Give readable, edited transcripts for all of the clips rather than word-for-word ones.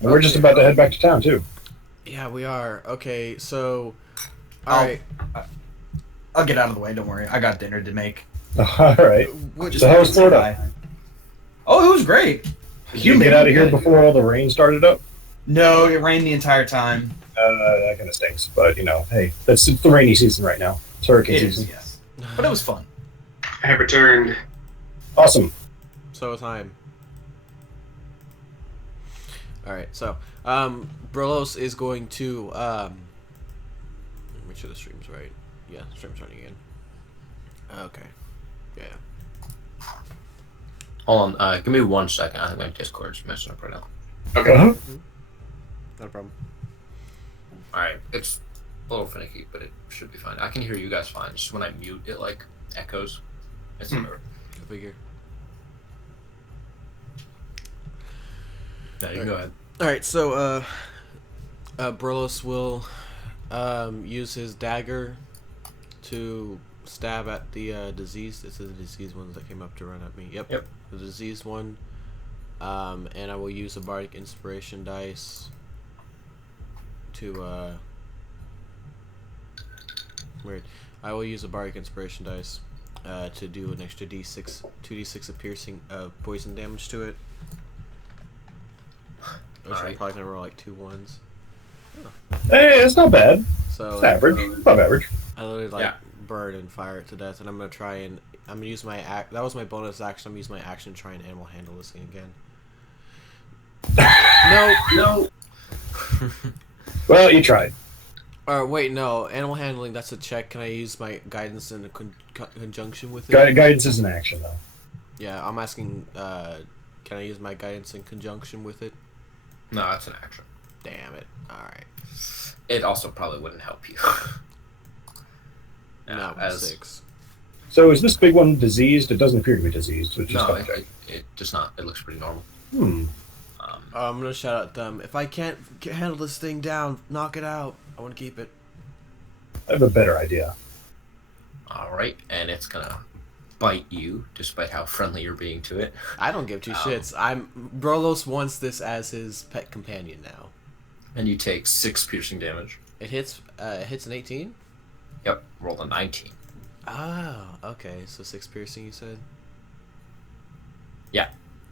And we're just about to head back to town, too. Yeah, we are. Okay, so... I'll, Alright. I'll get out of the way. Don't worry. I got dinner to make. Alright. Just So how was Florida? Oh, it was great. Did you get out of here before all the rain started up? No, it rained the entire time. That kind of stinks. But, hey, it's the rainy season right now. It's hurricane season. Yes. But it was fun. I have returned. Awesome. So time. Alright, so Brolos is going to make sure the stream's right. Yeah, stream's running again. Okay. Yeah. Hold on, give me 1 second. I think my Discord's messing up right now. Okay. Not a problem. Alright, it's a little finicky, but it should be fine. I can hear you guys fine. Just when I mute, it like echoes. It's never. Go figure. No, you can go ahead. Alright, so Brolos will use his dagger to stab at the diseased. This is the diseased ones that came up to run at me. Yep. The diseased one. And I will use a bardic inspiration dice to weird. I will use a bardic inspiration dice to do an extra d6, 2d6 of piercing poison damage to it. Which I'm probably gonna roll like 2 1s. Hey, it's not bad. So It's average. Above average. I literally burn and fire it to death, and I'm gonna try and I'm gonna use my that was my bonus action. I'm gonna use my action to try and animal handle this thing again. No. Well, you tried. Wait, no. Animal handling, that's a check. Can I use my guidance in conjunction with it? Guidance is an action, though. Yeah, I'm asking, can I use my guidance in conjunction with it? No, that's an action. Damn it. Alright. It also probably wouldn't help you. No, as 6. So is this big one diseased? It doesn't appear to be diseased. Which no, is it does not. It looks pretty normal. I'm gonna shout at them. If I can't handle this thing down, knock it out. I want to keep it. I have a better idea. Alright, and it's gonna bite you, despite how friendly you're being to it. I don't give 2 shits. Brolos wants this as his pet companion now. And you take 6 piercing damage. It hits an 18? Yep, roll a 19. Oh, okay. So 6 piercing, you said? Yeah.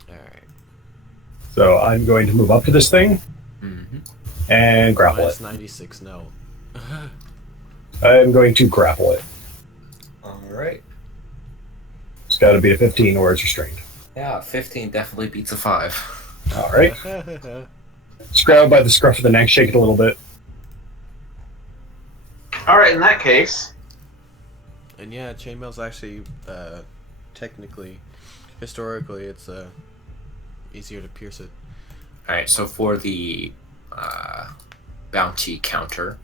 Alright. So I'm going to move up to this thing and grapple Minus it. 96, no. I'm going to grapple it. Alright. It's got to be a 15 or it's restrained. Yeah, 15 definitely beats a 5. All right. Just grab it by the scruff of the neck, shake it a little bit. All right, in that case. And yeah, chainmail's actually, technically, historically, it's easier to pierce it. Alright, so for the bounty counter,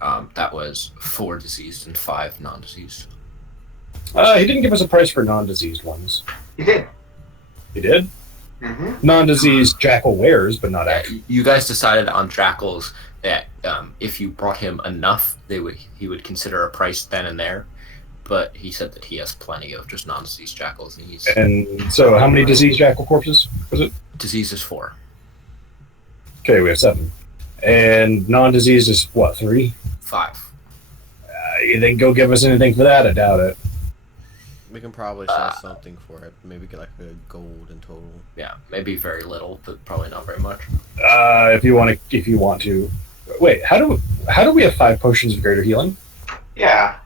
that was 4 diseased and 5 non-diseased. He didn't give us a price for non-diseased ones. You did. He did? Mm-hmm. Non-diseased Jackal wears, but not actually. You guys decided on Jackals that if you brought him enough, he would consider a price then and there. But he said that he has plenty of just non-diseased Jackals. And so how many diseased Jackal corpses was it? Disease is 4. Okay, we have 7. And non-diseased is what, 3? 5. You think go give us anything for that? I doubt it. We can probably sell something for it. Maybe get like a gold in total. Yeah, maybe very little, but probably not very much. If you want to. Wait, how do we have 5 potions of greater healing? Yeah.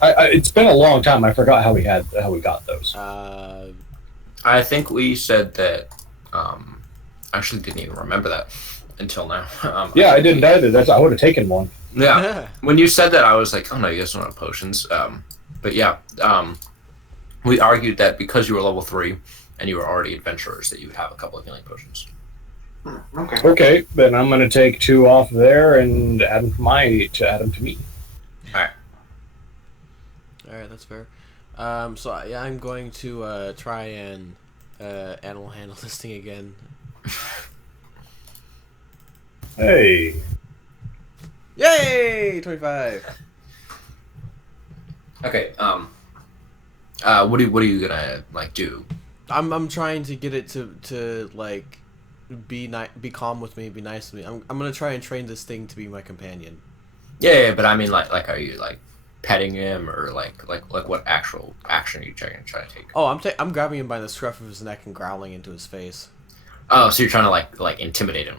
It's been a long time. I forgot how we got those. I think we said that. I actually didn't even remember that until now. Yeah, I didn't either. I would have taken one. Yeah, when you said that, I was like, oh no, you guys don't have potions. But yeah, we argued that because you were level 3 and you were already adventurers, that you would have a couple of healing potions. Okay. Okay, then I'm going to take 2 off there and add them to me. Alright, that's fair. So yeah, I'm going to try and animal handle this thing again. Hey. Yay! 25. Okay. What are you gonna like do? I'm trying to get it to like be calm with me, be nice with me. I'm gonna try and train this thing to be my companion. Yeah, but I mean, like, are you like petting him or like what actual action are you trying to take? Oh, I'm grabbing him by the scruff of his neck and growling into his face. Oh, so you're trying to like intimidate him?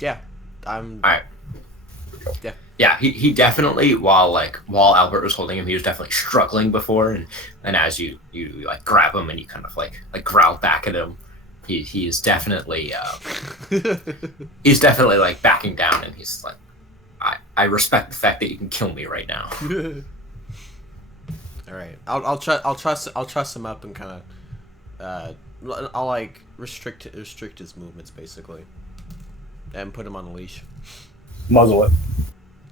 Yeah, All right. Yeah. Yeah, he definitely while Albert was holding him, he was definitely struggling before, and as you like grab him and you kind of like growl back at him, he is definitely he's definitely like backing down, and he's like, I respect the fact that you can kill me right now. All right, I'll trust him up and kind of I'll like restrict his movements basically, and put him on a leash. Muzzle it.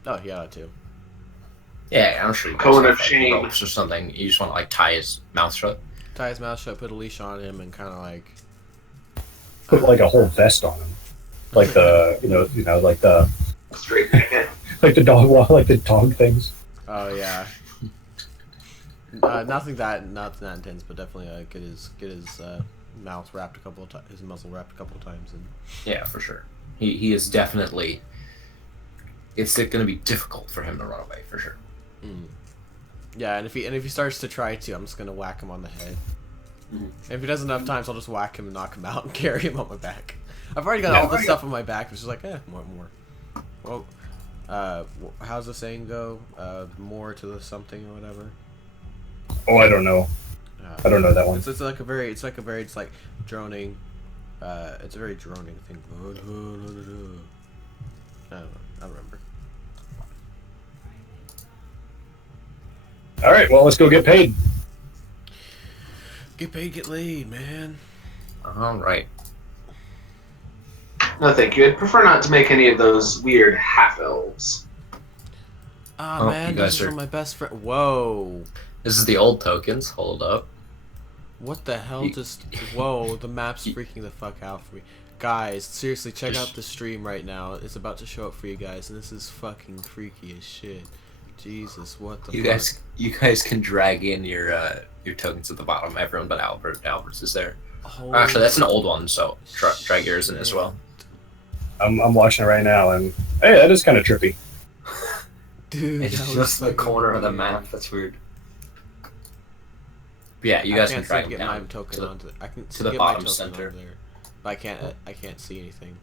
Oh yeah, too. Yeah, I'm sure you Cone guys of have, shame. like, ropes or something. You just want to like tie his mouth shut. Tie his mouth shut, put a leash on him, and kind of like Put like a whole vest on him, like the like the Straight jacket. like the dog things. oh yeah. Nothing that intense, but definitely get his mouth wrapped a couple of times, his muzzle wrapped a couple of times, and Yeah, for sure. He is definitely. It's going to be difficult for him to run away for sure. yeah, and if he starts to try to, I'm just gonna whack him on the head. And if he does enough times, I'll just whack him and knock him out and carry him on my back. I've already got all this stuff on my back. It's just like, more. Well, how's the saying go? More to the something or whatever. Oh, I don't know. I don't know that one. It's like a very droning. It's a very droning thing. I don't know. I don't remember. All right, well, let's go get paid. Get paid, get laid, man. All right. No, thank you. I'd prefer not to make any of those weird half-elves. Ah, Oh, man, you guys these are my best friend. Whoa. This is the old tokens. Hold up. What the hell just... Whoa, the map's freaking the fuck out for me. Guys, seriously, check out the stream right now. It's about to show up for you guys, and this is fucking freaky as shit. Jesus, what the fuck? You guys can drag in your tokens at the bottom. Everyone but Albert. Albert's is there. Holy Actually, that's an old one, so drag yours in as well. I'm watching it right now, and hey, that is kind of trippy. Dude, It's that was just the fucking corner of the weird. map. That's weird. But yeah, you guys can drag get them my down token onto I can to the get my bottom token center. on there, but I can't see anything.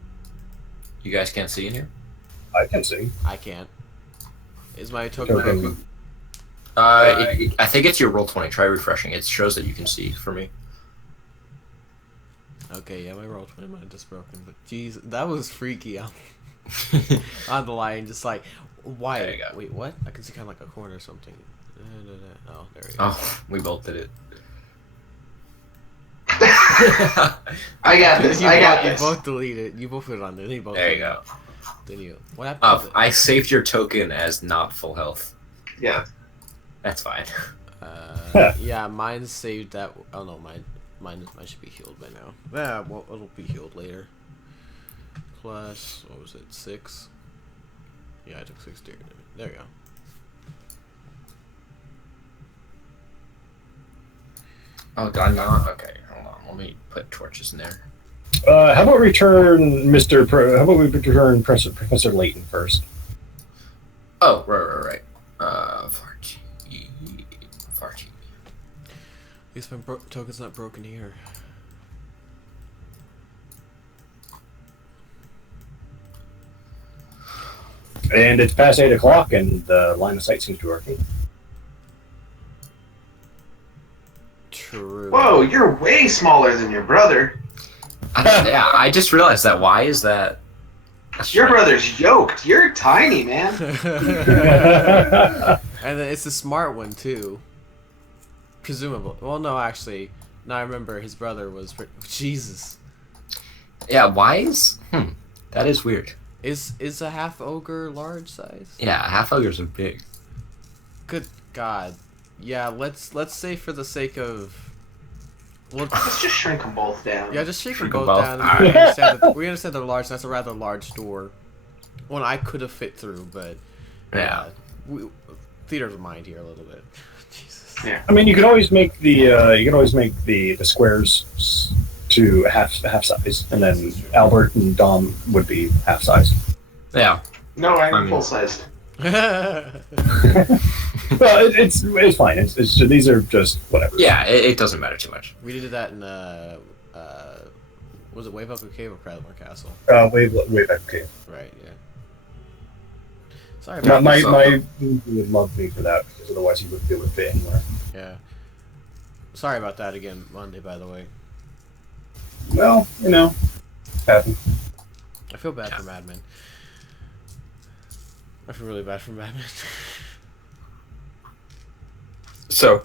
You guys can't see in here? I can see. I can't. Is my token? Token. I think it's your Roll20. Try refreshing. It shows that you can see for me. Okay, yeah, my Roll20 might have just broken, but jeez, that was freaky on the line. Just like, why? There you go. Wait, what? I can see kind of like a corner or something. Oh, there we go. Oh, we both did it. I got this. I got You this. both deleted. You both put it on there. Then you both. There you deleted go. it. Then you. What happened? with it? I saved your token as not full health. Yeah. That's fine. Yeah, mine's saved that. Oh no, mine should be healed by now. Yeah, well, it'll be healed later. Plus, what was it? 6. Yeah, I took 6 damage. There you go. Oh, God, no. Okay, hold on. Let me put torches in there. How about return How about we return Professor Layton first? Oh, right. Varchi. At least my token's not broken here. And it's past 8 o'clock, and the line of sight seems to be working. True. Whoa, you're way smaller than your brother. Yeah, I just realized that. Why is that? That's Your strange. brother's yoked. You're tiny, man. And then it's a smart one too. Presumably. Well, no, actually. Now I remember his brother was. Jesus. Yeah, why is? That is weird. Is a half ogre large size? Yeah, half ogres are big. Good God. Yeah. Let's say for the sake of. Let's just shrink them both down. Yeah, just shake them Shrink 'em both both. down. Alright. We understand they're large. That's a rather large door. One I could have fit through, but Yeah. theater of mind here a little bit. Jesus. Yeah. I mean, you could always make the squares to half size, and then Albert and Dom would be half size. Yeah. No, I'm I mean- full sized. Well, it's fine. It's just, these are just whatever. Yeah, it doesn't matter too much. We did that in was it Wave Up Cave or Cradmore Castle? Way back. Okay. Right. Yeah. Sorry My about my, so- my would love me for that because otherwise he wouldn't be able to fit anywhere. Yeah. Sorry about that again, Monday. By the way, Well, happen. I feel bad for Madman. I feel really bad for Madman. So,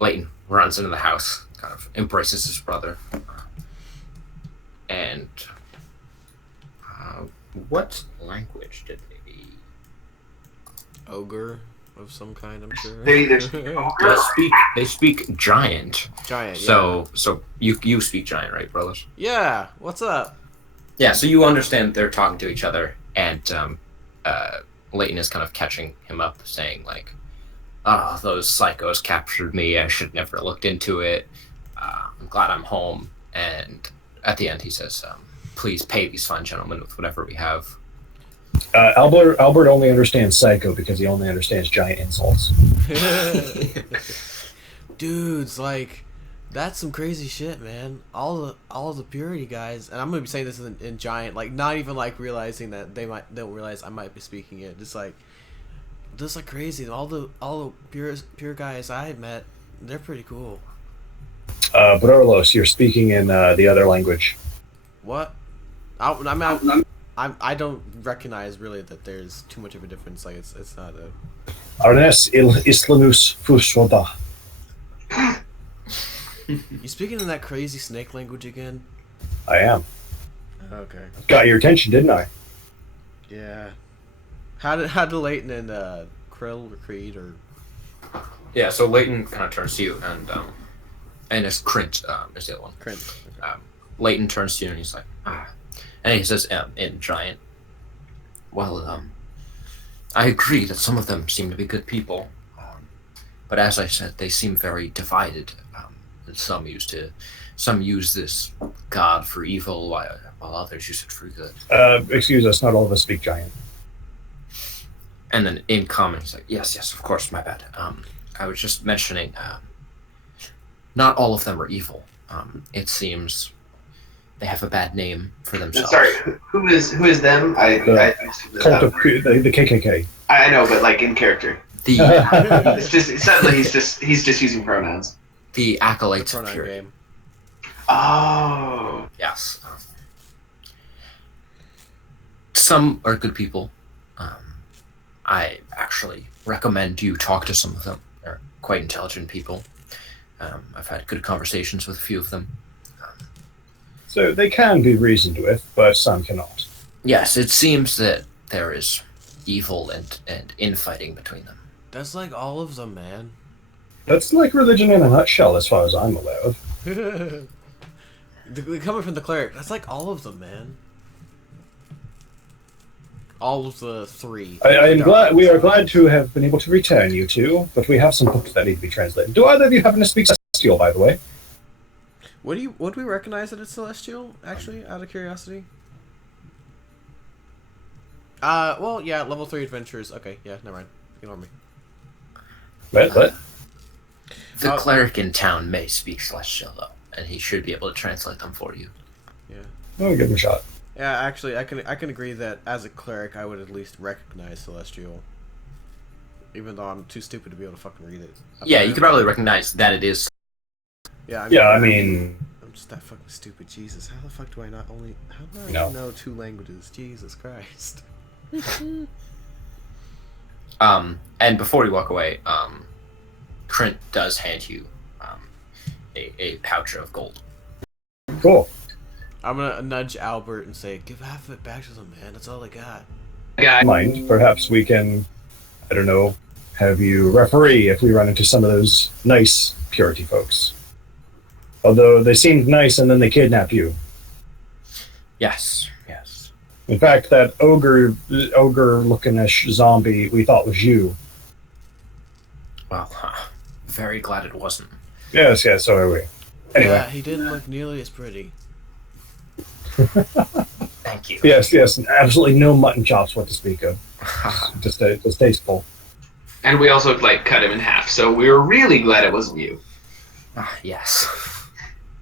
Leighton runs into the house, kind of embraces his brother. And what language did they Ogre of some kind, I'm sure. They speak giant. Giant. Yeah. So you speak giant, right, brothers? Yeah. What's up? Yeah, so you understand they're talking to each other, and Leighton is kind of catching him up, saying like, "Oh, those psychos captured me. I should never looked into it. I'm glad I'm home." And at the end, he says, "Please pay these fine gentlemen with whatever we have." Albert only understands psycho because he only understands giant insults. Dudes, like, that's some crazy shit, man. All the purity guys, and I'm gonna be saying this in giant, like, not even like realizing that they don't realize I might be speaking it. Just like crazy. All the pure guys I met, they're pretty cool. Brolos, you're speaking in the other language. What? I don't recognize really that there's too much of a difference. Like it's not a. Arnes il Islamus Fushoda. You speaking in that crazy snake language again? I am. Okay. Got your attention, didn't I? Yeah. How did Leighton and Krill or Creed or? Yeah, so Leighton kind of turns to you, and it's Krint is the other one. Krint. Okay. Leighton turns to you and he's like, and he says in giant, "Well, I agree that some of them seem to be good people, but as I said, they seem very divided. And some use this god for evil, while others use it for good." Excuse us, not all of us speak giant. And then in common, he's like, yes, of course, my bad. I was just mentioning, not all of them are evil. It seems they have a bad name for themselves. Sorry, who is them? Cult of the KKK. I know, but like in character. The It sounds like he's just using pronouns. the acolytes of Pronoun purity. game. Oh. Yes. Some are good people. I actually recommend you talk to some of them. They're quite intelligent people. I've had good conversations with a few of them. So they can be reasoned with, but some cannot. Yes, it seems that there is evil and infighting between them. That's like all of them, man. That's like religion in a nutshell, as far as I'm aware of. Coming from the cleric, that's like all of them, man. All of the three. We are glad to have been able to return you two, but we have some books that need to be translated. Do either of you happen to speak Celestial, by the way? Would we recognize that it's Celestial, actually, out of curiosity? Well, yeah, level 3 adventures. Okay, yeah, never mind. Ignore me. What? The cleric in town may speak Celestial, though, and he should be able to translate them for you. Yeah. Oh, give him a shot. Yeah, actually, I can agree that as a cleric, I would at least recognize Celestial. Even though I'm too stupid to be able to fucking read it. Yeah, you could probably recognize that it is. Yeah, I mean... I'm just that fucking stupid. Jesus, how the fuck do I not only... How do I No. know 2 languages? Jesus Christ. And before you walk away, Trent does hand you a pouch of gold. Cool. I'm gonna nudge Albert and say, give half of it back to them, man. That's all I got. Yeah. Mind, perhaps we can, I don't know, have you referee if we run into some of those nice purity folks. Although they seemed nice and then they kidnapped you. Yes. In fact, that ogre-looking-ish zombie we thought was you. Well, very glad it wasn't. Yes, so are we. Anyway. Yeah, he didn't look nearly as pretty. Thank you. Yes, absolutely no mutton chops what to speak of. Just tasteful. And we also cut him in half, so we were really glad it wasn't you. Yes.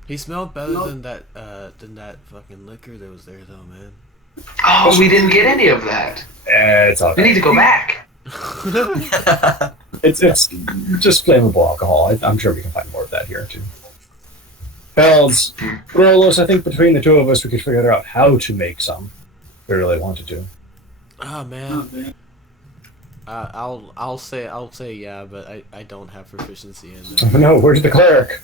He smelled better than that fucking liquor that was there, though, man. Oh, we didn't get any of that. It's all We right. need to go back. It's just flammable alcohol. I'm sure we can find more of that here too. Hells, Rolos, I think between the two of us we could figure out how to make some. If we really wanted to. Oh man. I'll say yeah, but I don't have proficiency in it. No, where's the cleric?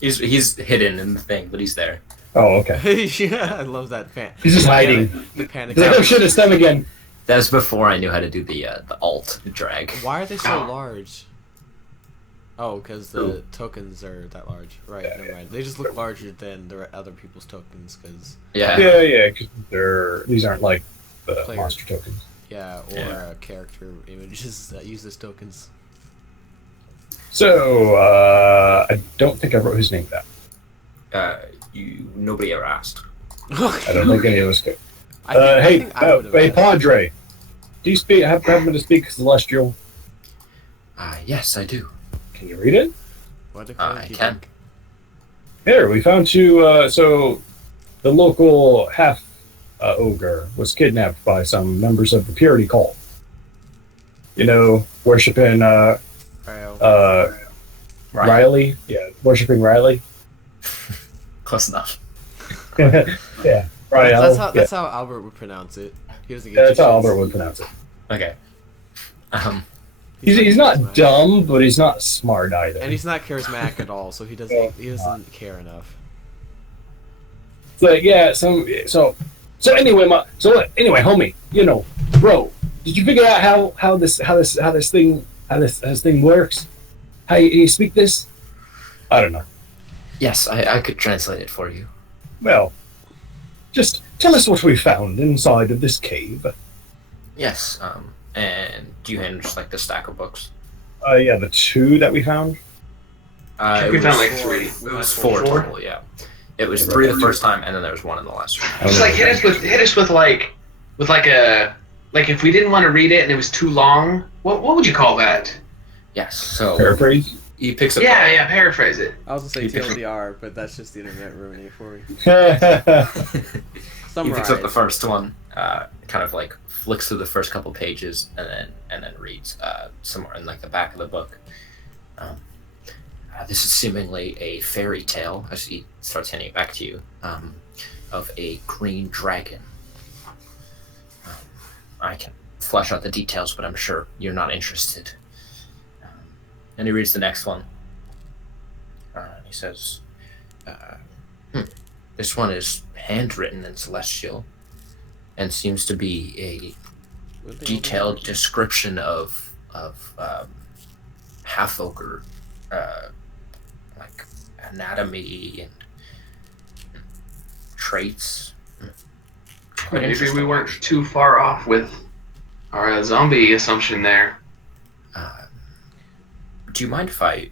He's hidden in the thing, but he's there. Oh, okay. Yeah, I love that fan. He's just hiding. The panic. He's like, oh shit, it's them again. That was before I knew how to do the alt drag. Why are they so large? Oh, because the tokens are that large. Right, Yeah, never mind. They just look larger than the other people's tokens, because... Yeah. Yeah, because these aren't like the Player. monster tokens. Yeah, or Yeah. Character images that use as tokens. So, I don't think I wrote his name down. Nobody ever asked. I don't think any of us could. I Hey, think I would've hey, asked. Padre. Do you happen to speak Celestial? Yes, I do. Can you read it? What the I can. Here, we found you, so the local half ogre was kidnapped by some members of the Purity cult. You know, worshipping Riley? Yeah, worshipping Riley. Close enough. Yeah, Riley. That's how Albert would pronounce it. He doesn't get That's how shits. Albert would pronounce it. Okay. He's not charismatic. dumb, but he's not smart either. And he's not charismatic at all, so he doesn't care enough. So yeah, so anyway, homie, bro, did you figure out how this thing works? How you speak this? I don't know. Yes, I could translate it for you. Well, just tell us what we found inside of this cave. Yes. And do you hand just the stack of books? Yeah, the two that we found. We found 3. It was 4 total. Yeah. It was 3 the first time, and then there was 1 in the last one. Just hit us with if we didn't want to read it and it was too long. What would you call that? Yes. So Paraphrase. he picks up. Yeah, paraphrase it. I was gonna say He picks TLDR, but that's just the internet ruining it for me. He Summarize. picks up the first one, kind of flicks through the first couple pages, and then reads somewhere in the back of the book. This is seemingly a fairy tale, as he starts handing it back to you, of a green dragon. I can flesh out the details, but I'm sure you're not interested. And he reads the next one. He says, this one is handwritten in Celestial, and seems to be a detailed description of half ogre anatomy and traits. Quite Maybe interesting. we weren't too far off with our zombie assumption there. Do you mind if I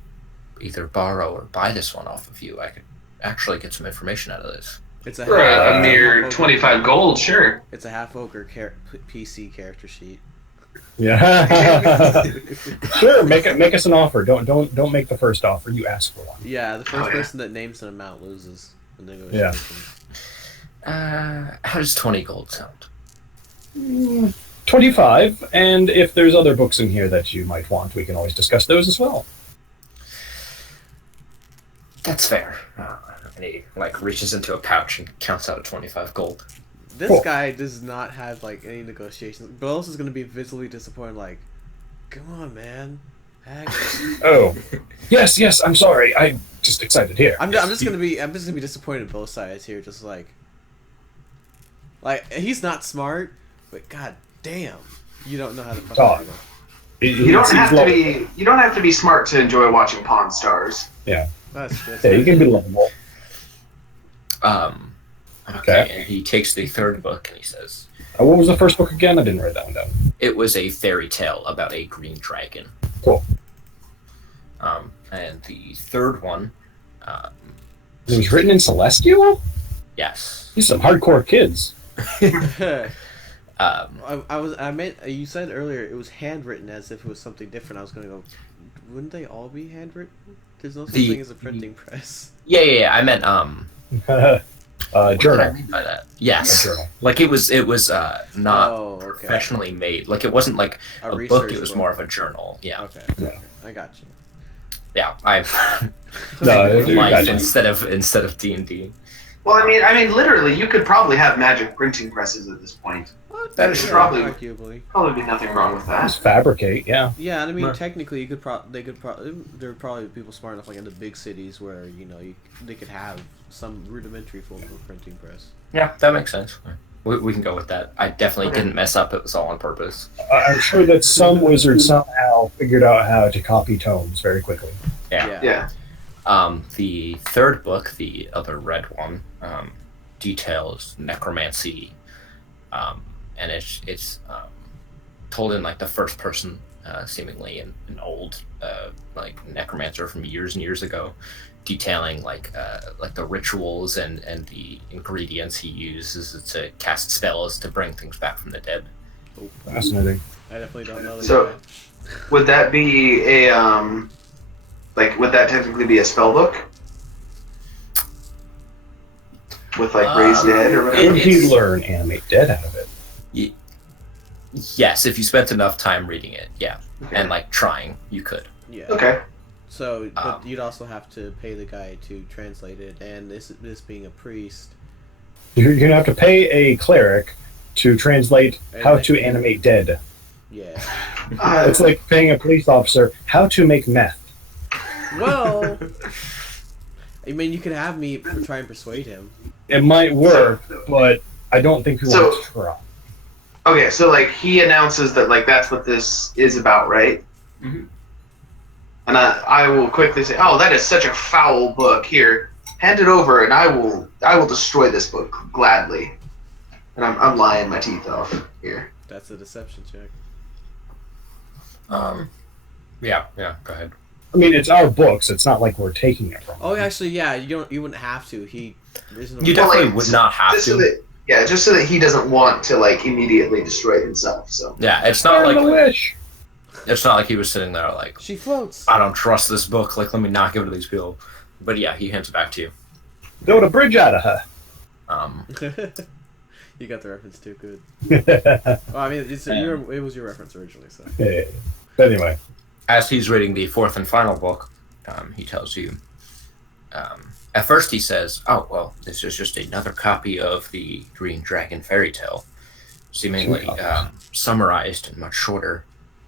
either borrow or buy this one off of you? I could actually get some information out of this. It's a For a half mere ogre. 25 gold, sure. It's a half ogre PC character sheet. Yeah. Sure, make us an offer. Don't make the first offer. You ask for one. Yeah, the first Oh, yeah. person that names an amount loses the negotiation. How does 20 gold sound? 25, and if there's other books in here that you might want, we can always discuss those as well. That's fair. And he reaches into a pouch and counts out a 25 gold. This Cool. guy does not have any negotiations. Bellos is gonna be visibly disappointed. Come on, man. Oh, yes. I'm sorry. I'm just excited here. I'm just gonna be disappointed both sides here. Just he's not smart, but god damn, you don't know how to fucking Dog. handle. You don't have to be smart to enjoy watching Pawn Stars. Yeah. That's Yeah, you can be lovable. Okay. And he takes the third book and he says, What was the first book again? I didn't write that one down. it was a fairy tale about a green dragon. Cool. And the third one It was written in Celestial? Yes. These are some hardcore kids. I meant you said earlier it was handwritten as if it was something different. I was gonna go, wouldn't they all be handwritten? There's no such thing as a printing press. Yeah. I meant what did I Journal. mean by that? Yes. A journal. Like it was not Okay. professionally made. Like it wasn't like a book. research It was book. more of a journal. Yeah. Okay. Yeah. Okay. I got you. Yeah. I've No, you got life it. instead of D&D. Well, I mean, literally, you could probably have magic printing presses at this point. That is Yeah, true. probably- arguably. Probably be nothing wrong with Just that. fabricate, yeah. Yeah, and I mean, Right. technically, there are probably people smart enough, like in the big cities, where they could have some rudimentary form of printing press. Yeah, that makes sense. We can go with that. I definitely Okay. didn't mess up. It was all on purpose. I'm sure that some wizard somehow figured out how to copy tomes very quickly. Yeah. Yeah. The third book, the other red one, details necromancy, and it's told in like the first person, seemingly an old like necromancer from years and years ago, detailing like the rituals and the ingredients he uses to cast spells to bring things back from the dead. Fascinating. I definitely don't know. So- Would that be a would that technically be a spell book? With like raised dead or whatever? Could he learn animate dead out of it? Yes, if you spent enough time reading it, yeah, Okay. and like trying, you could. Yeah. Okay. So, but you'd also have to pay the guy to translate it, and this being a priest. You're gonna have to pay a cleric to translate how to animate dead. Yeah. It's like paying a police officer how to make meth. Well, I mean, you could have me try and persuade him. It might work, but I don't think we So- want to try. Okay, so like he announces that like that's what this is about, right? Mhm. And I will quickly say, "Oh, that is such a foul book. Here, hand it over, and I will destroy this book gladly." And I'm lying my teeth off here. That's a deception check. Yeah, go ahead. I mean, it's our books. It's not like we're taking it from. Oh, them. actually, yeah. You wouldn't have to. He isn't. You Well, definitely like, would not have Just so to. that just so that he doesn't want to like immediately destroy himself. So Yeah, it's not Burn the like wish. he was sitting there like, She floats. I don't trust this book. Like, let me not give it to these people. But yeah, he hands it back to you. Build a bridge out of her. You got the reference too. Good. Well, I mean, it was your reference originally, so. Yeah. But anyway, As he's reading the fourth and final book, he tells you. At first, he says, "Oh well, this is just another copy of the Green Dragon fairy tale, seemingly summarized and much shorter."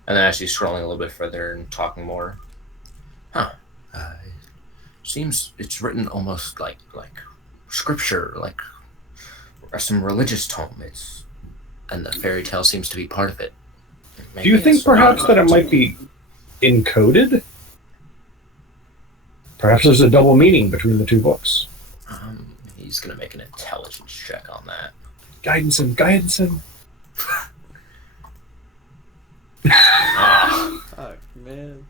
And then, as he's scrolling a little bit further and talking more, seems it's written almost like scripture, like some religious tome. And the fairy tale seems to be part of it. do you think perhaps that it might be encoded? Perhaps there's a double meaning between the two books. He's gonna make an intelligence check on that. Guidance him. Fuck, man.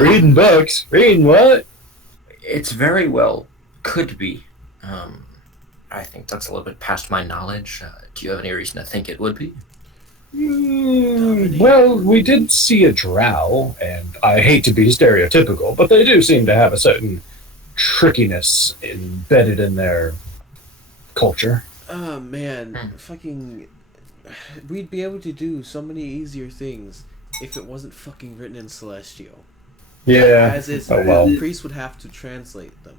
Reading books. Reading what? It's very well could be. I think that's a little bit past my knowledge. Do you have any reason to think it would be? Well, we did see a drow, and I hate to be stereotypical, but they do seem to have a certain trickiness embedded in their culture. Oh man, fucking. We'd be able to do so many easier things if it wasn't fucking written in Celestial. Yeah. As is, Oh, well. the priest would have to translate them.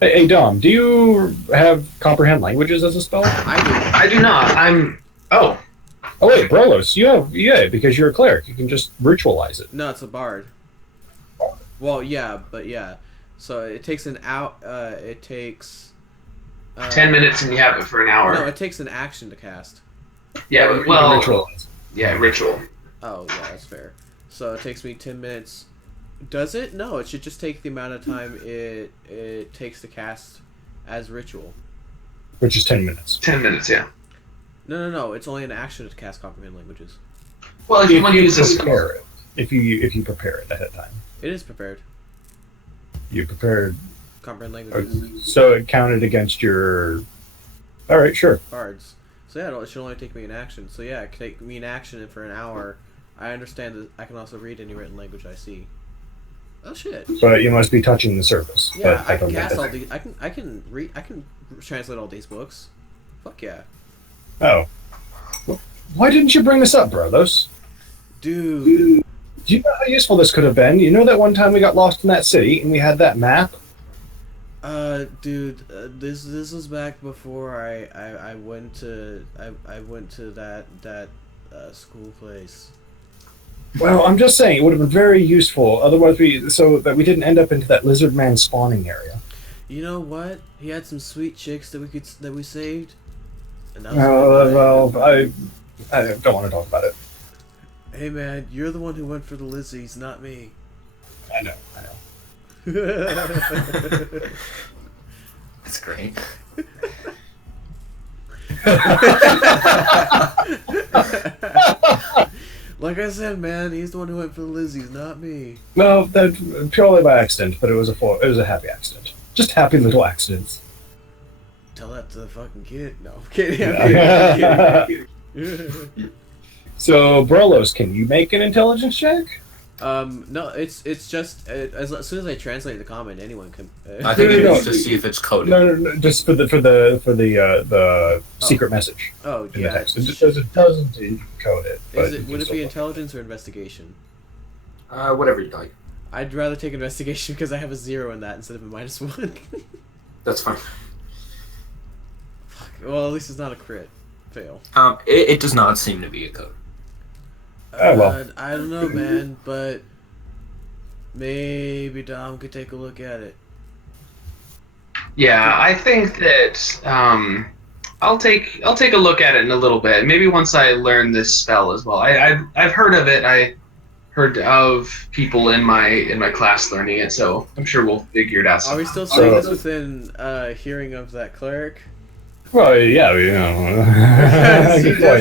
Hey, Dom, do you have comprehend languages as a spell? I I do not. Oh, Oh wait, Brolos, because you're a cleric, you can just ritualize it. do. No, it's a bard. Well, yeah, but yeah. So it takes an out. It takes. 10 minutes and you have it for an hour. No, it takes an action to cast. Yeah, You but, can well, ritualize. yeah, ritual. Oh, yeah, that's fair. So it takes me 10 minutes. Does it? No, it should just take the amount of time it takes to cast as ritual. Which is 10 minutes. 10 minutes, yeah. No. It's only an action to cast comprehend languages. Well, if you want to use this, prepare it, if you prepare it ahead of time, It is prepared. you prepared comprehend languages. So it counted against your. All right, sure. Bards. So yeah, it should only take me an action. So yeah, it can take me an action for an hour. I understand that I can also read any written language I see. Oh shit. But you must be touching the surface. Yeah, but I can don't get cast it. all these. I can read. I can translate all these books. Fuck yeah. Oh. Why didn't you bring this up, Brothos? Dude. Do you know how useful this could have been? You know that one time we got lost in that city and we had that map? Dude, this was back before I went to that school place. Well, I'm just saying it would have been very useful. Otherwise, so that we didn't end up into that lizard man spawning area. You know what? He had some sweet chicks that we saved. And that Well, I don't want to talk about it. Hey man, you're the one who went for the Lizzies, not me. I know. That's great. Like I said, man, he's the one who went for the Lizzies, not me. No, that purely by accident, but it was a happy accident. Just happy little accidents. Tell that to the fucking kid. No, I'm kidding. I'm kidding. So, Brolos, can you make an intelligence check? No, it's just as soon as I translate the comment, anyone can. I think No, it's to see if it's coded. No, just for the secret message Oh in the yeah. text. It doesn't encode it. But Would it be intelligence or investigation? Whatever you like. I'd rather take investigation because I have a 0 in that instead of a -1. That's fine. Well, at least it's not a crit fail. It does not seem to be a code. Oh, well. I don't know, man, but maybe Dom could take a look at it. Yeah, I think that I'll take a look at it in a little bit. Maybe once I learn this spell as well. I've heard of it. I heard of people in my class learning it, so I'm sure we'll figure it out. Are we somehow. still saying this within hearing of that cleric? Well, yeah, you know.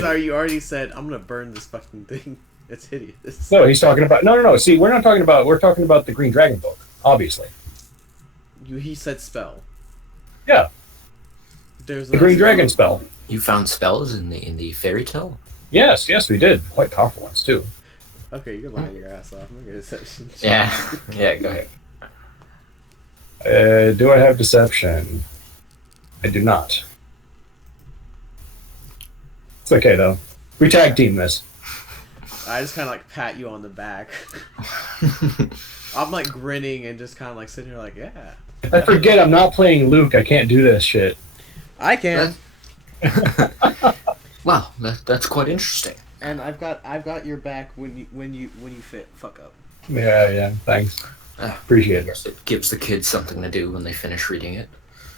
Are you already said I'm gonna burn this fucking thing? It's hideous. No, he's talking about no. See, we're talking about the Green Dragon book, obviously. He said spell. Yeah, There's the Green Dragon spell. You found spells in the fairy tale? Yes, we did. Quite powerful ones too. Okay, you're lying your ass off. I'm gonna say. Yeah, go ahead. Do I have deception? I do not. It's okay though. We tag team this. I just kind of like pat you on the back. I'm like grinning and just kind of like sitting here like, yeah. I forget I'm not playing Luke. I can't do this shit. I can. Wow, that's quite interesting. And I've got your back when you fuck up. Yeah. Thanks. Appreciate it. It gives the kids something to do when they finish reading it.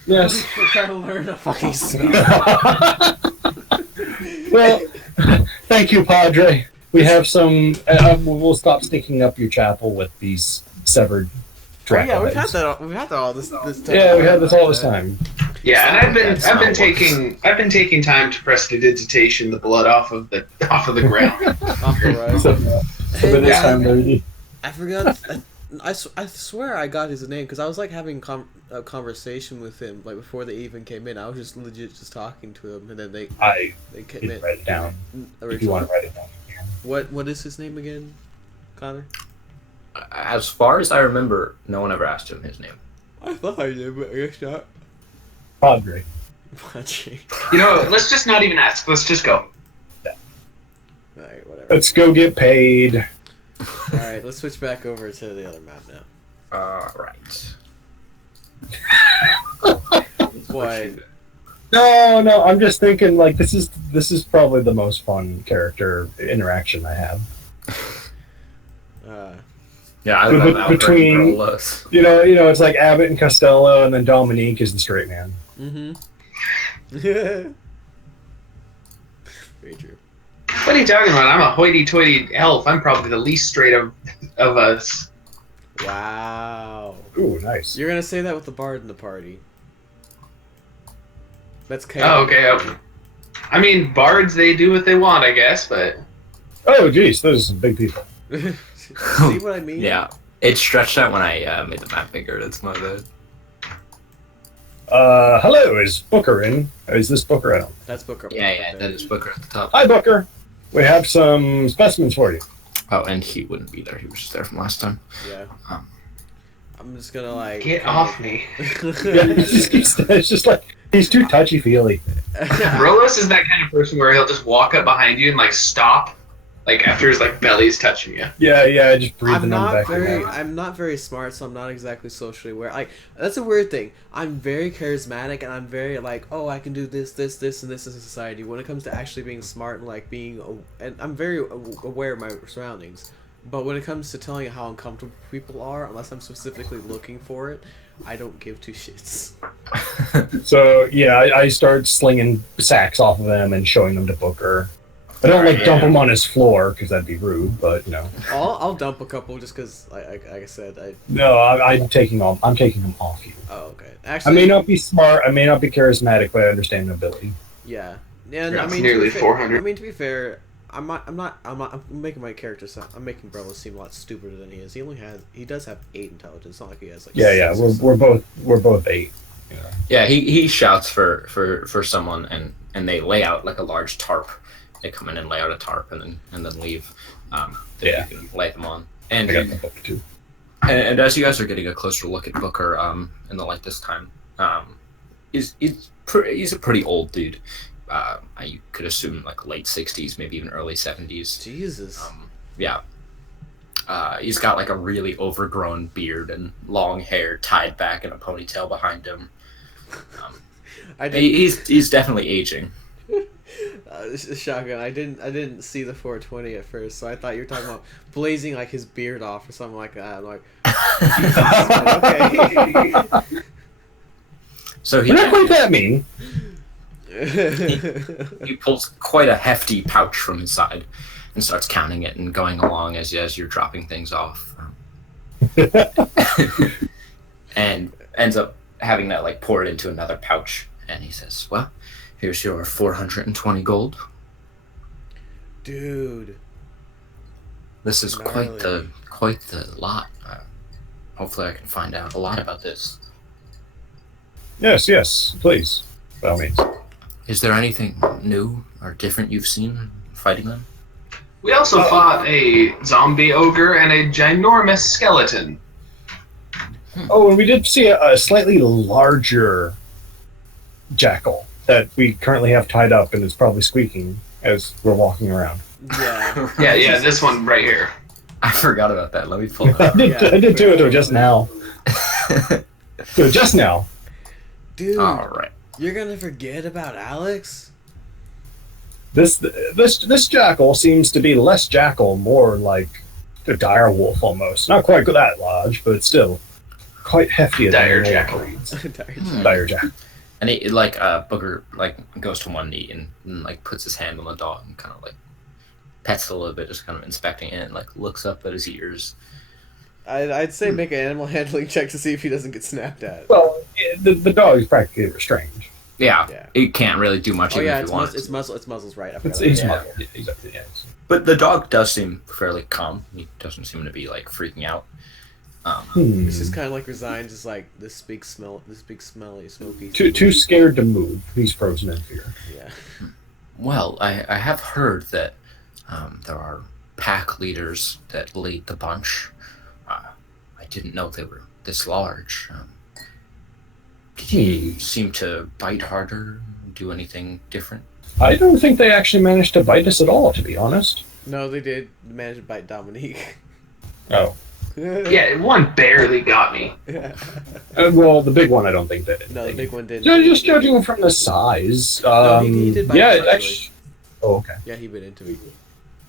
Yes. We're trying to learn a fucking spell. Well, thank you, Padre. We have some. We'll stop sneaking up your chapel with these severed. Oh, yeah, we've heads. had that all this time. Yeah, we had this all this time. Yeah, and That's I've not been taking time to prestidigitation the blood off of the ground. Off the rise. So by this Yeah. time, lady. I forgot. I swear I got his name because I was like having a conversation with him like before they even came in. I was just legit just talking to him, and then they came Didn't in. write it down. If you Originally. want to write it down. What is his name again, Connor? As far as I remember, no one ever asked him his name. I thought I did, but I guess not. Padre. You know, let's just not even ask. Let's just go. Alright, whatever. Let's go get paid. Alright, let's switch back over to the other map now. Right. What? No. I'm just thinking like this is probably the most fun character interaction I have. Yeah, I love Albert between- and Brolos. You know, it's like Abbott and Costello, and then Dominique is the straight man. Mm-hmm. Very true. What are you talking about? I'm a hoity-toity elf. I'm probably the least straight of us. Wow. Ooh, nice. You're gonna say that with the bard in the party. That's chaos. Oh, okay. I mean, bards, they do what they want, I guess, but... Oh, geez, those are some big people. See what I mean? Yeah, it stretched out when I made the map bigger. That's my bad. Hello, is Booker in? Or is this Booker? I don't. That's Booker. Yeah, that is Booker at the top. Hi, Booker. We have some specimens for you. Oh, and he wouldn't be there. He was just there from last time. Yeah. Um, I'm just gonna like Get off me. Yeah, it's just like he's too touchy feely. Rolos is that kind of person where he'll just walk up behind you and like stop, like after his like belly's touching you. Yeah, just breathing I'm not back. I'm not very smart, so I'm not exactly socially aware. Like that's a weird thing. I'm very charismatic, and I'm very like, oh, I can do this, and this in society. When it comes to actually being smart and like and I'm very aware of my surroundings. But when it comes to telling how uncomfortable people are, unless I'm specifically looking for it, I don't give two shits. So yeah, I start slinging sacks off of him and showing them to Booker. I don't dump him on his floor because that'd be rude, but you know. I'll dump a couple just because, like I said, No, I'm taking them off you. Oh, okay. Actually, I may not be smart, I may not be charismatic, but I understand the ability. Yeah. And Yeah, I mean, nearly 400. I mean, to be fair, I'm making my character I'm making Brello seem a lot stupider than he is. He does have 8 intelligence. It's not like he has like. Yeah, we're both 8. Yeah. Yeah, he shouts for someone, and they lay out like a large tarp. They come in and lay out a tarp and then leave. You can lay them on. And I got the book too. And as you guys are getting a closer look at Booker in the light this time, he's a pretty old dude. You could assume like late 60s, maybe even early 70s. Jesus. Yeah. He's got like a really overgrown beard and long hair tied back in a ponytail behind him. He's definitely aging. Shotgun. I didn't see the 420 at first, so I thought you were talking about blazing like his beard off or something like that. I'm like, Jesus, okay. So We're not quite that mean. he pulls quite a hefty pouch from his side and starts counting it and going along as you're dropping things off. And ends up having that like pour it into another pouch, and he says, well, here's your 420 gold. Dude. This is Gnarly. quite the lot. Hopefully I can find out a lot about this. Yes, please. By all means. Is there anything new or different you've seen fighting them? We also fought a zombie ogre and a ginormous skeleton. Oh, and we did see a slightly larger jackal that we currently have tied up and is probably squeaking as we're walking around. Yeah. Yeah, this one right here. I forgot about that. Let me pull it I up. did too until just now. Just now. Dude. All right. You're gonna forget about Alex? This jackal seems to be less jackal, more like a dire wolf almost. Not quite that large, but still quite hefty. Dire jackal. Dire jackal. And he like Booker like goes to one knee and like puts his hand on the dog and kind of like pets it a little bit, just kind of inspecting it and like looks up at his ears. I'd say make an animal handling check to see if he doesn't get snapped at. Well, the dog is practically restrained. Yeah. It can't really do much even if he wants. It's muzzles, right? It's muzzled. Yeah, exactly. Yeah. But the dog does seem fairly calm. He doesn't seem to be like freaking out. He's just kind of like resigned, just like this big smelly, smoky. Too scared to move. He's frozen in fear. Yeah. Well, I have heard that there are pack leaders that lead the bunch. I didn't know they were this large. Did he seem to bite harder? Do anything different? I don't think they actually managed to bite us at all, to be honest. No, they did manage to bite Dominique. Oh. Yeah, one barely got me. Well, the big one, I don't think they did. No, the big one didn't. Just judging from the size. No, he did bite yeah, us, actually. Oh, okay. Yeah, he bit into me.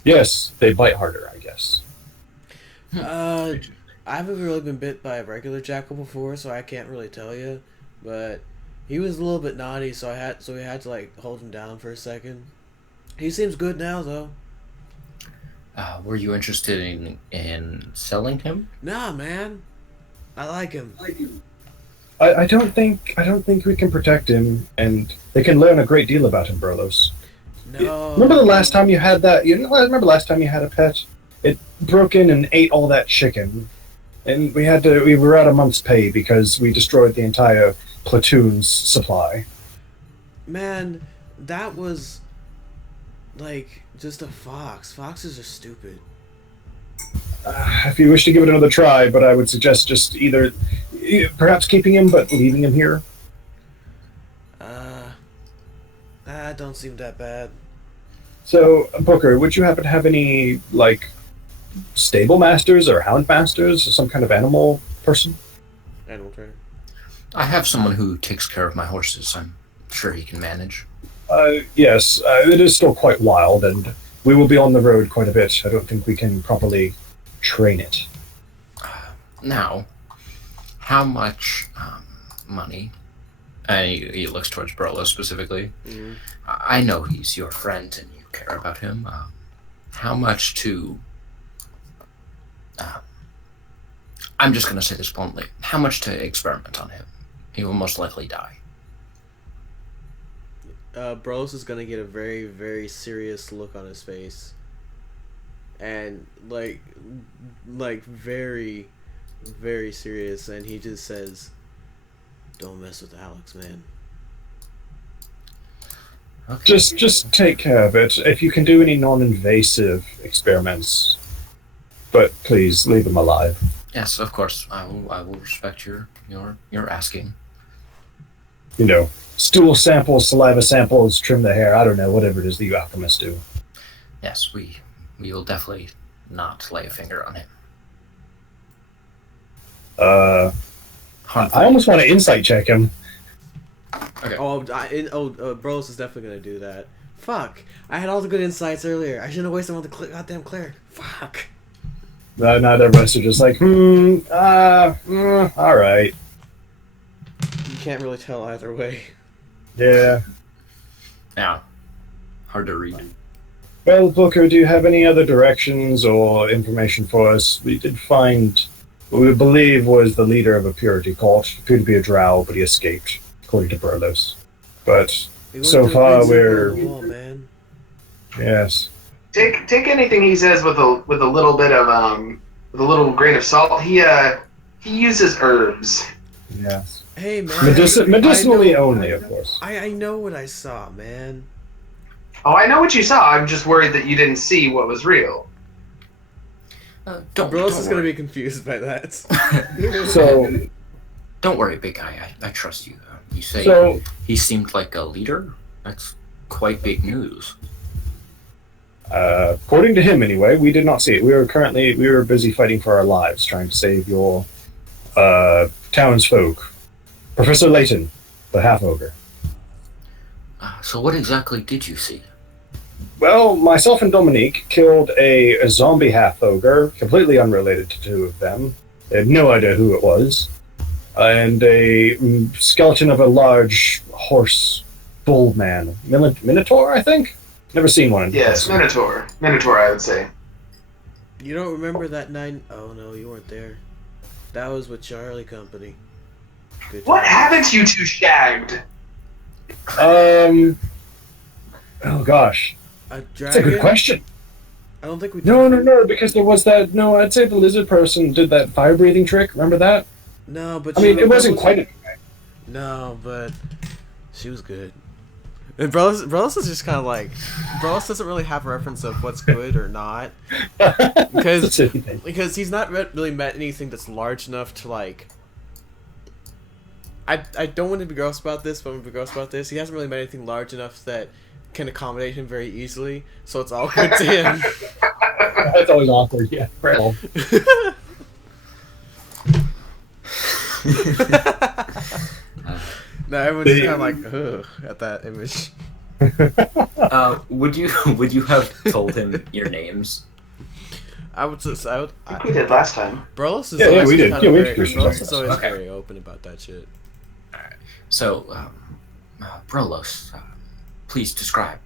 Yes, they bite harder, I guess. I haven't really been bit by a regular jackal before, so I can't really tell you. But he was a little bit naughty, so we had to like hold him down for a second. He seems good now, though. Were you interested in selling him? Nah, man. I like him. I don't think we can protect him, and they can learn a great deal about him, Brolos. No. Remember the last time you had that? Remember last time you had a pet? It broke in and ate all that chicken, and we were out a month's pay because we destroyed the entire platoon's supply. Man, that was like just a fox. Foxes are stupid. If you wish to give it another try, but I would suggest just either perhaps keeping him but leaving him here. That don't seem that bad. So, Booker, would you happen to have any, like, stable masters or hound masters or some kind of animal person? Animal trainer. I have someone who takes care of my horses. I'm sure he can manage. Yes, it is still quite wild, and we will be on the road quite a bit. I don't think we can properly train it. Now, how much money? And he looks towards Burlo specifically. Mm-hmm. I know he's your friend and you care about him. How much to... I'm just going to say this bluntly. How much to experiment on him? He will most likely die. Bros is gonna get a very, very serious look on his face. And, like very, very serious. And he just says, don't mess with Alex, man. Okay. Just take care of it. If you can do any non-invasive experiments, but please leave him alive. Yes, of course. I will respect your asking. You know, stool samples, saliva samples, trim the hair. I don't know, whatever it is that you alchemists do. Yes, we will definitely not lay a finger on him. I almost want to insight check him. Okay. Bros is definitely gonna do that. Fuck! I had all the good insights earlier. I shouldn't have wasted them on the goddamn cleric. Fuck! Now the rest are just like, all right. You can't really tell either way. Yeah. Now, hard to read. Well, Booker, do you have any other directions or information for us? We did find what we believe was the leader of a purity cult. Appeared to be a drow, but he escaped, according to Burlos. But so far we're... man. Yes. Take anything he says with a little bit of with a little grain of salt. He uses herbs. Yes. Hey, man. Medicinally only, of course. I know what I saw, man. Oh, I know what you saw. I'm just worried that you didn't see what was real. Bros is gonna be confused by that. So, don't worry, big guy. I trust you. You say he seemed like a leader? That's quite big news. according to him anyway, we did not see it. We were busy fighting for our lives, trying to save your townsfolk. Professor Layton, the half-ogre. So what exactly did you see? Well, myself and Dominique killed a zombie half-ogre, completely unrelated to two of them. They had no idea who it was. And a skeleton of a large horse bull man. Minotaur, I think? Never seen one. Yes, Minotaur. Minotaur, I would say. You don't remember that night? Oh no, you weren't there. That was with Charlie Company. Good What times. haven't you two shagged? Oh gosh. A dragon? That's a good question. I don't think we. No, because there was that. No, I'd say the lizard person did that fire breathing trick. Remember that? No, but I mean, it wasn't quite a. No, but she was good. And Brolis is just kind of like, Brolis doesn't really have a reference of what's good or not, because he's not really met anything that's large enough to like. I don't want to be gross about this, but I'm gonna be gross about this. He hasn't really met anything large enough that can accommodate him very easily, so it's all good to him. That's always awkward, yeah. Right. No, everyone's kind of like, ugh, at that image. Would you have told him your names? I think we did last time. Brolis is Yeah, always we did. kind Yeah, of we very, introduced Brolis ourselves. is always Okay. very open about that shit. Alright. So, Brolos, please describe.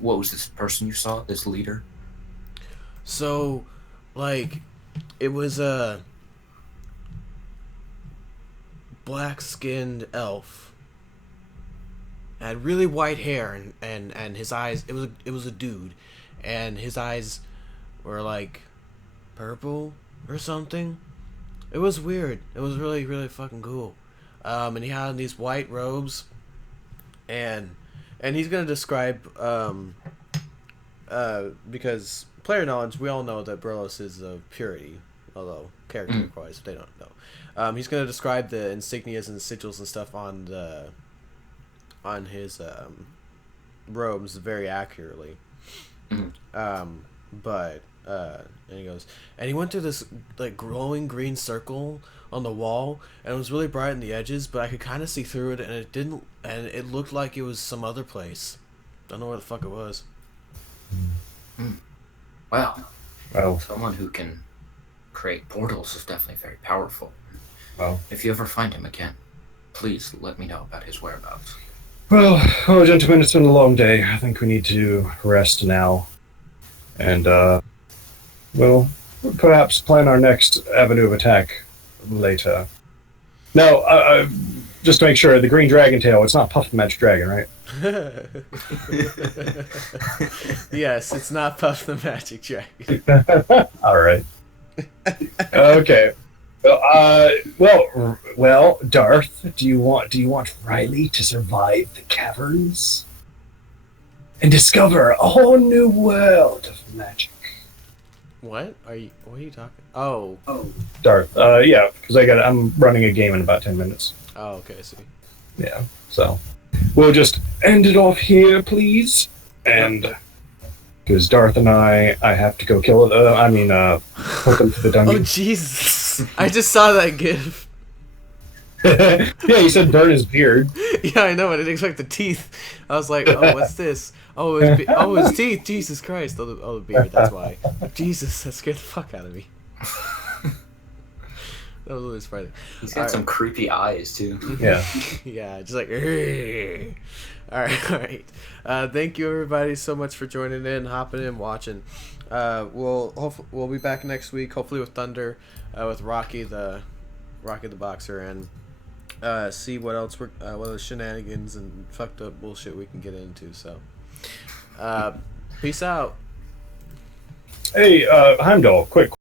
What was this person you saw? This leader? So, like, it was a black-skinned elf. Had really white hair and his eyes. It was a dude, and his eyes were like purple or something. It was weird. It was really really fucking cool. and he had on these white robes, and he's gonna describe because player knowledge, we all know that Burlos is of purity, although character wise they don't know. He's gonna describe the insignias and sigils and stuff on his robes very accurately. But and he goes, and he went through this like glowing green circle on the wall, and it was really bright in the edges, but I could kind of see through it, and it looked like it was some other place. Don't know where the fuck it was. Well, someone who can create portals is definitely very powerful. Well, if you ever find him again, please let me know about his whereabouts. Well, gentlemen, it's been a long day. I think we need to rest now. And, we'll perhaps plan our next avenue of attack later. Now, just to make sure, the green dragon tail, it's not Puff the Magic Dragon, right? Yes, it's not Puff the Magic Dragon. All right. Okay. Well, Darth, do you want Riley to survive the caverns and discover a whole new world of magic? What are you talking? Oh, Darth. Yeah, because I'm running a game in about 10 minutes. Oh, okay, I see. Yeah, so we'll just end it off here, please, and because Darth and I have to go kill it. Put them to the dungeon. Oh Jesus! I just saw that gif. Yeah, he said burn his beard. Yeah, I know. I didn't expect the teeth. I was like, oh, what's this? Oh, his teeth. Jesus Christ! Oh, the beard. That's why. Jesus, that scared the fuck out of me. That was really surprising. He's got some creepy eyes too. Yeah. Yeah, just like. All right. Thank you everybody so much for joining in, hopping in, watching. We'll be back next week, hopefully with Thunder, with Rocky the Boxer, and see what else what other shenanigans and fucked up bullshit we can get into. So, peace out. Hey, Heimdall, quick